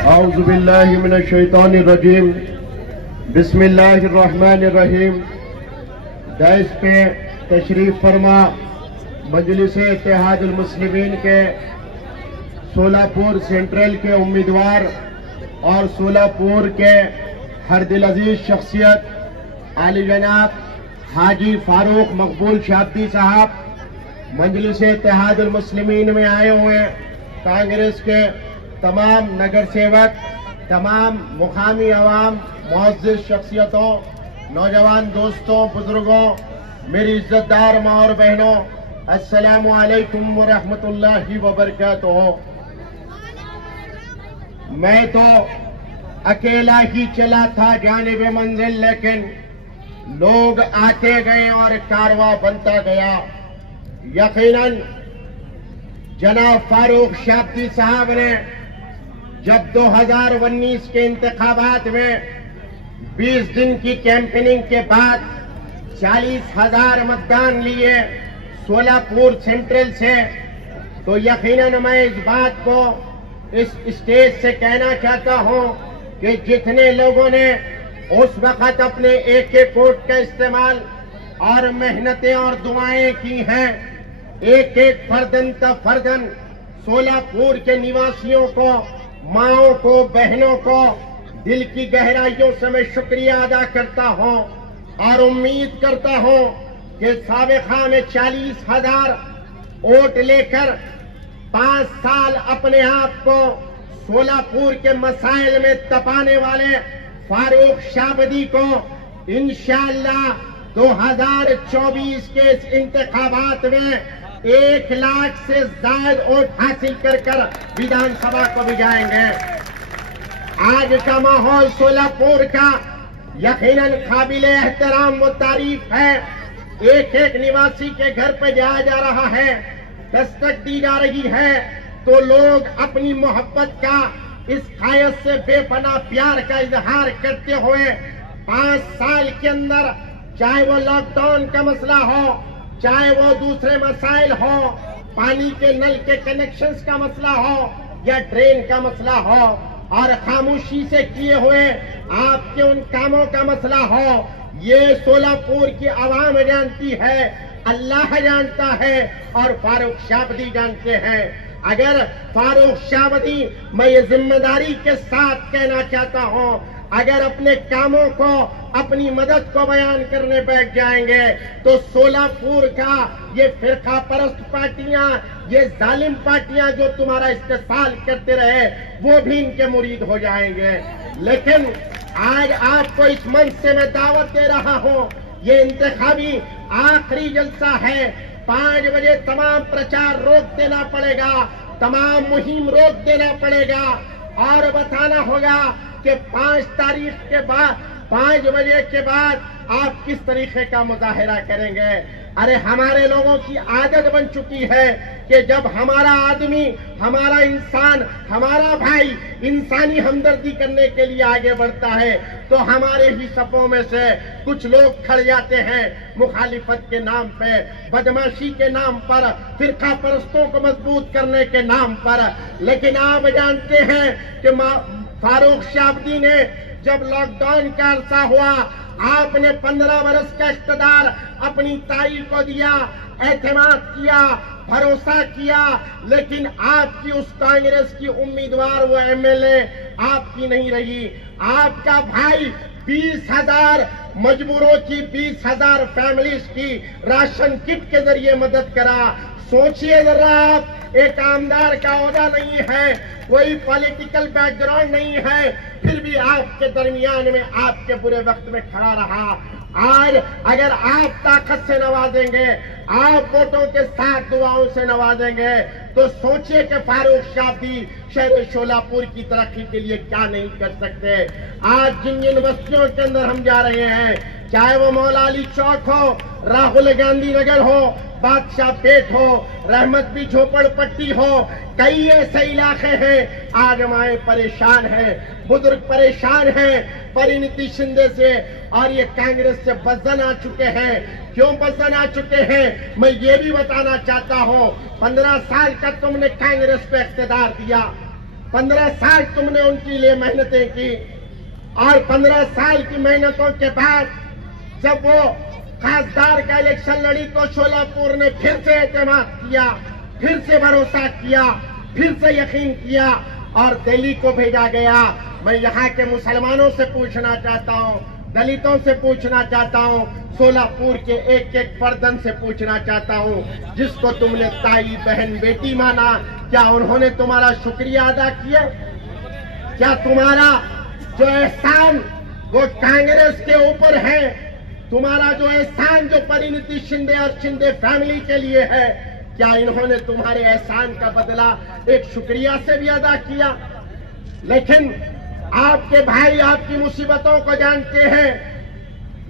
औज़ुबिल्लाहि मिनश्शैतानिर्रजीम बिस्मिल्लाहिर्रहमानिर्रहीम। दैस पे तशरीफ फरमा मजलिस इत्तेहादुल मुस्लिमीन के सोलापुर सेंट्रल के उम्मीदवार और सोलापुर के हर दिल अजीज शख्सियत आली जनाब हाजी फारूक मकबूल शाब्दी साहब, मजलिस इत्तेहादुल मुस्लिमीन में आए हुए कांग्रेस के तमाम नगर सेवक, तमाम मुकामी अवाम, मुअज़्ज़िज़ शख्सियतों, नौजवान दोस्तों, बुजुर्गों, मेरी इज्जतदार माँ और बहनों, अस्सलामु अलैकुम व रहमतुल्लाहि व बरकातुहू। मैं तो अकेला ही चला था जानिब मंजिल, लेकिन लोग आते गए और कारवां बनता गया। यकीनन जनाब फारूक शाब्दी साहब ने जब 2019 के इंतखाबात में 20 दिन की कैंपेनिंग के बाद 40,000 मतदान लिए सोलापुर सेंट्रल से, तो यकीनन मैं इस बात को इस स्टेज से कहना चाहता हूं कि जितने लोगों ने उस वक्त अपने एक एक वोट का इस्तेमाल और मेहनतें और दुआएं की हैं, एक एक फर्दन फर्दन सोलापुर के निवासियों को, माओं को, बहनों को दिल की गहराइयों से मैं शुक्रिया अदा करता हूं और उम्मीद करता हूं कि साबिक़ा में 40,000 वोट लेकर 5 साल अपने आप को सोलापुर के मसाइल में तपाने वाले फारूक शाब्दी को इंशाअल्लाह 2024 के इस इंतखाबात में 1 लाख से ज्यादा वोट हासिल कर विधानसभा को भी जाएंगे। आज का माहौल सोलापुर का यकीनन काबिल एहतराम व तारीफ है। एक एक निवासी के घर पे जाया जा रहा है, दस्तक दी जा रही है, तो लोग अपनी मोहब्बत का इस ख्वाहिश से बेपनाह प्यार का इजहार करते हुए 5 साल के अंदर, चाहे वो लॉकडाउन का मसला हो, चाहे वो दूसरे मसाइल हो, पानी के नल के कनेक्शंस का मसला हो या ड्रेन का मसला हो, और खामोशी से किए हुए आपके उन कामों का मसला हो, ये सोलापुर की आवाम जानती है, अल्लाह जानता है और फारूक शाब्दी जानते हैं। अगर फारूक शाब्दी, मैं ये जिम्मेदारी के साथ कहना चाहता हूं, अगर अपने कामों को, अपनी मदद को बयान करने बैठ जाएंगे तो सोलापुर का ये फिरका परस्त पार्टियां, ये जालिम पार्टियां जो तुम्हारा इस्तेसाल करते रहे, वो भी इनके मुरीद हो जाएंगे। लेकिन आज आपको इस मंच से मैं दावत दे रहा हूं, ये इंतखाबी आखिरी जलसा है। 5 बजे तमाम प्रचार रोक देना पड़ेगा, तमाम मुहिम रोक देना पड़ेगा और बताना होगा कि 5 तारीख के बाद, 5 बजे के बाद आप किस तरीके का मुजाहिरा करेंगे। अरे हमारे लोगों की आदत बन चुकी है कि जब हमारा आदमी, हमारा इंसान, हमारा भाई इंसानी हमदर्दी करने के लिए आगे बढ़ता है तो हमारे ही सफों में से कुछ लोग खड़ जाते हैं मुखालिफत के नाम पे, बदमाशी के नाम पर, फिरका परस्तों को मजबूत करने के नाम पर। लेकिन आप जानते हैं कि फारूक शाब्दी ने जब लॉकडाउन का अरसा हुआ, आपने 15 बरस का इख्तियार अपनी ताई को दिया, एतमाद किया, भरोसा किया, लेकिन आपकी उस कांग्रेस की उम्मीदवार वो एमएलए आपकी नहीं रही। आपका भाई 20,000 मजबूरों की, 20,000 फैमिलीज की राशन किट के जरिए मदद करा। सोचिए जरा, आप एक आमदार का ओहदा नहीं है, कोई पॉलिटिकल बैकग्राउंड नहीं है, फिर भी आपके दरमियान में आपके बुरे वक्त में खड़ा रहा। आज अगर आप ताकत से नवाजेंगे, आप वोटों के साथ दुआओं से नवाजेंगे, तो सोचिए कि फारूक शाब्दी शहर सोलापुर की तरक्की के लिए क्या नहीं कर सकते। आज जिन जिन बस्तियों के अंदर हम जा रहे हैं, चाहे वो मौला अली चौक हो, राहुल गांधी नगर हो, बादशाह पेट हो, रहमतबी झोपड़पट्टी हो, कई ऐसे इलाके हैं आज हमारे परेशान हैं, बुजुर्ग परेशान हैं परिणति शिंदे से, और ये कांग्रेस से बज़न आ चुके हैं। क्यों बज़न आ चुके हैं, मैं ये भी बताना चाहता हूं। 15 साल का तुमने कांग्रेस पे इख्तियार दिया, 15 साल तुमने उनके लिए मेहनतें की और 15 साल की मेहनतों के बाद जब वो खासदार का इलेक्शन लड़ी तो शोलापुर ने फिर से एतमाद किया, फिर से भरोसा किया, फिर से यकीन किया और दिल्ली को भेजा गया। मैं यहाँ के मुसलमानों से पूछना चाहता हूँ, दलितों से पूछना चाहता हूँ, शोलापुर के एक एक पर्दन से पूछना चाहता हूँ, जिसको तुमने ताई बहन बेटी माना, क्या उन्होंने तुम्हारा शुक्रिया अदा किया? क्या तुम्हारा जो एहसान वो कांग्रेस के ऊपर है, तुम्हारा जो एहसान जो परिणीति शिंदे और शिंदे फैमिली के लिए है, क्या इन्होंने तुम्हारे एहसान का बदला एक शुक्रिया से भी अदा किया? लेकिन आपके भाई आपकी मुसीबतों को जानते हैं।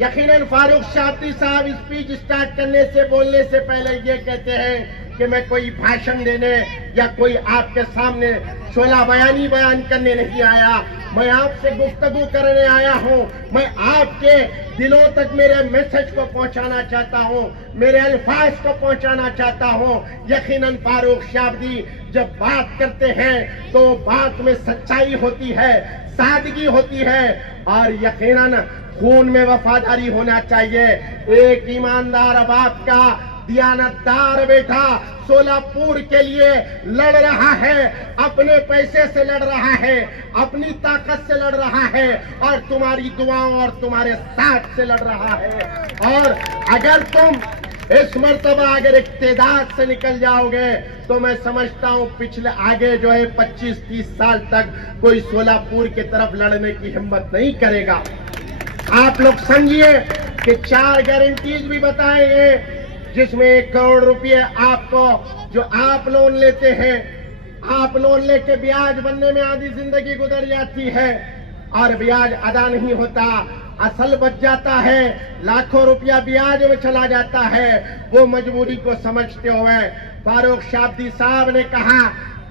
यकीनन फारूक शाब्दी साहब स्पीच स्टार्ट करने से बोलने से पहले ये कहते हैं कि मैं कोई भाषण देने या कोई आपके सामने शोला बयान करने नहीं आया, मैं आपसे गुफ्तगू करने आया हूं। मैं आपके दिलों तक मेरे मैसेज को पहुंचाना चाहता हूं, मेरे अल्फाज को पहुंचाना चाहता हूं। यकीनन फारूक शाब्दी जब बात करते हैं तो बात में सच्चाई होती है, सादगी होती है और यकीनन खून में वफादारी होना चाहिए। एक ईमानदार बाप का दियानतदार बेटा शोलापुर के लिए लड़ रहा है, अपने पैसे से लड़ रहा है, अपनी ताकत से लड़ रहा है और तुम्हारी दुआओं और तुम्हारे साथ से लड़ रहा है। और अगर तुम इस मर्तबा अगर इक्तिदार से निकल जाओगे तो मैं समझता हूं पिछले आगे जो है 25-30 साल तक कोई शोलापुर की तरफ लड़ने की हिम्मत नहीं करेगा। आप लोग समझिए कि 4 गारंटीज भी बताएंगे जिसमें 1 करोड़ रुपए आपको जो आप लोन लेते हैं, आप लोन लेके ब्याज बनने में आधी जिंदगी गुजर जाती है और ब्याज अदा नहीं होता, असल बच जाता है, लाखों रुपया ब्याज में चला जाता है। वो मजबूरी को समझते हुए फारूक शाब्दी साहब ने कहा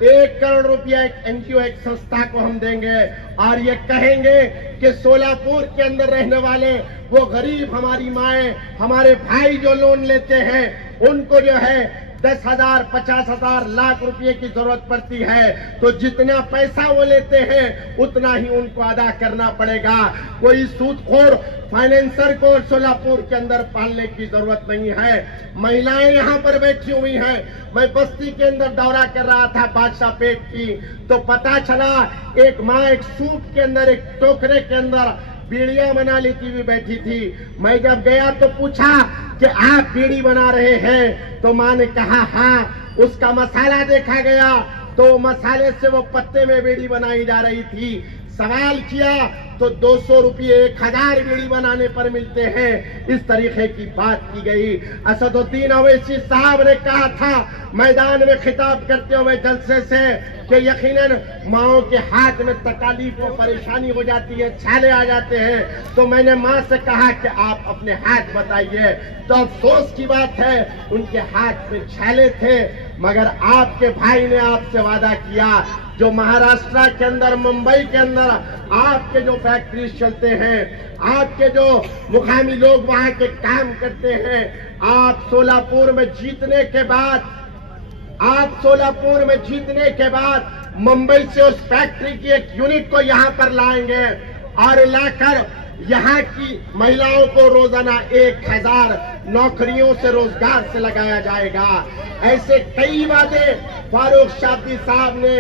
1 करोड़ रुपया एक एनजीओ एक संस्था को हम देंगे और ये कहेंगे कि शोलापुर के अंदर रहने वाले वो गरीब हमारी माएं, हमारे भाई जो लोन लेते हैं उनको जो है 10,000, 50,000, लाख रुपए की जरूरत पड़ती है तो जितना पैसा वो लेते हैं उतना ही उनको अदा करना पड़ेगा। कोई सूदखोर फाइनेंसर को शोलापुर के अंदर पालने की जरूरत नहीं है। महिलाएं यहाँ पर बैठी हुई हैं। मैं बस्ती के अंदर दौरा कर रहा था बादशाह पेट की, तो पता चला एक माँ एक सूप के अंदर एक टोकरे के अंदर बीड़ियां बना लेती हुई बैठी थी। मैं जब गया तो पूछा कि आप बीड़ी बना रहे हैं, तो माँ ने कहा हाँ। उसका मसाला देखा गया तो मसाले से वो पत्ते में बीड़ी बनाई जा रही थी। सवाल किया तो 200 रुपये 1000 बीड़ी बनाने पर मिलते हैं। इस तरीके की बात की गई। असदुद्दीन अवैसी साहब ने कहा था मैदान में खिताब करते हुए जलसे से कि यकीनन माओं के हाथ में तकलीफ और परेशानी हो जाती है, छाले आ जाते हैं। तो मैंने माँ से कहा कि आप अपने हाथ बताइए, तो अफसोस की बात है उनके हाथ में छाले थे, मगर आपके भाई ने आपसे वादा किया जो महाराष्ट्र के अंदर, मुंबई के अंदर आपके जो फैक्ट्रीज चलते हैं, आपके जो मुकामी लोग वहां के काम करते हैं, आप शोलापुर में जीतने के बाद मुंबई से उस फैक्ट्री की एक यूनिट को यहाँ पर लाएंगे और लाकर यहाँ की महिलाओं को रोजाना 1000 नौकरियों से रोजगार से लगाया जाएगा। ऐसे कई वादे फारूक शाब्दी साहब ने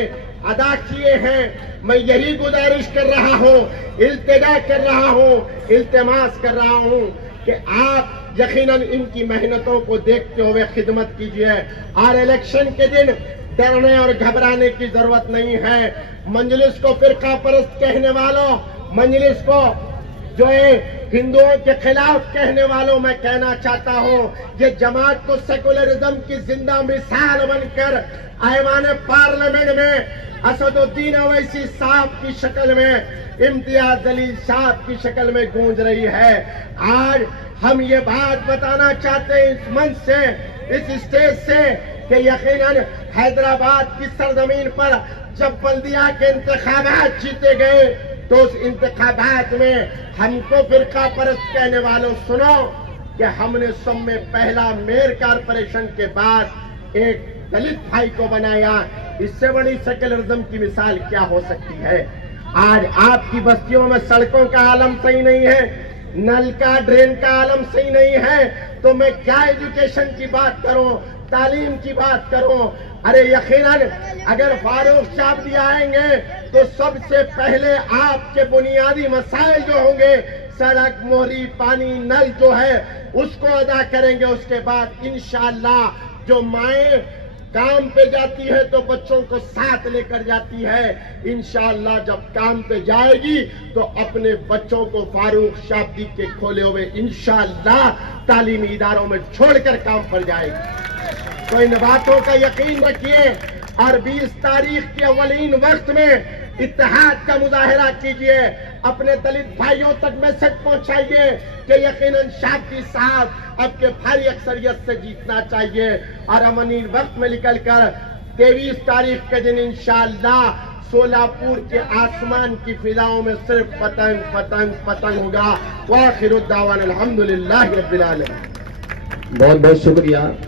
अदा किए हैं। मैं यही गुजारिश कर रहा हूँ, इल्तिजा कर रहा हूँ, इल्तिमास कर रहा हूँ कि आप यकीनन इनकी मेहनतों को देखते हुए खिदमत कीजिए और इलेक्शन के दिन डरने और घबराने की जरूरत नहीं है। मजलिस को फिरका परस्त कहने वालों, मजलिस को जो है हिंदुओं के खिलाफ कहने वालों, मैं कहना चाहता हूं ये जमात को सेकुलरिज्म की जिंदा मिसाल बनकर ऐवान पार्लियामेंट में असदुद्दीन अवैसी साहब की शक्ल में, इम्तियाज जलील साहब की शक्ल में गूंज रही है। आज हम ये बात बताना चाहते हैं इस मंच से, इस स्टेज से कि यकीनन हैदराबाद की सरजमीन पर जब बल्दिया के इंतखाबात जीते गए तो उस इंतखाबात में हमको फिरका परस्त कहने वालों सुनो कि हमने सब में पहला मेयर कारपोरेशन के बाद एक दलित भाई को बनाया। इससे बड़ी सेक्युलरिज्म की मिसाल क्या हो सकती है? आज आपकी बस्तियों में सड़कों का आलम सही नहीं है, नल का ड्रेन का आलम सही नहीं है, तो मैं क्या एजुकेशन की बात करूं, तालीम की बात करूं? अरे यकीनन अगर फारूक शाब्दी आएंगे तो सबसे पहले आपके बुनियादी मसाइल जो होंगे, सड़क, मोहरी, पानी, नल जो है उसको अदा करेंगे। उसके बाद इंशाअल्लाह जो माएं काम पे जाती है तो बच्चों को साथ लेकर जाती है, इंशाअल्लाह जब काम पे जाएगी तो अपने बच्चों को फारूक शाब्दी के खोले हुए इंशाअल्लाह तालीमी इदारों में छोड़कर काम पर जाएगी। तो इन बातों का यकीन रखिए और 20 तारीख के अवलीन वक्त में इत्तेहाद का मुजाहरा कीजिए, अपने दलित भाइयों तक मैसेज पहुंचाइए कि यकीनन शाब्दी साहब आपके भारी अक्सरियत से जीतना चाहिए। और अवलीन वक्त में निकलकर 23 तारीख के दिन इंशाअल्लाह सोलापुर के आसमान की फिजाओं में सिर्फ पतंग पतंग पतंग होगा। वाखिरुद्दावाना अल्हम्दुलिल्लाहि रब्बिल आलमीन। बहुत बहुत शुक्रिया।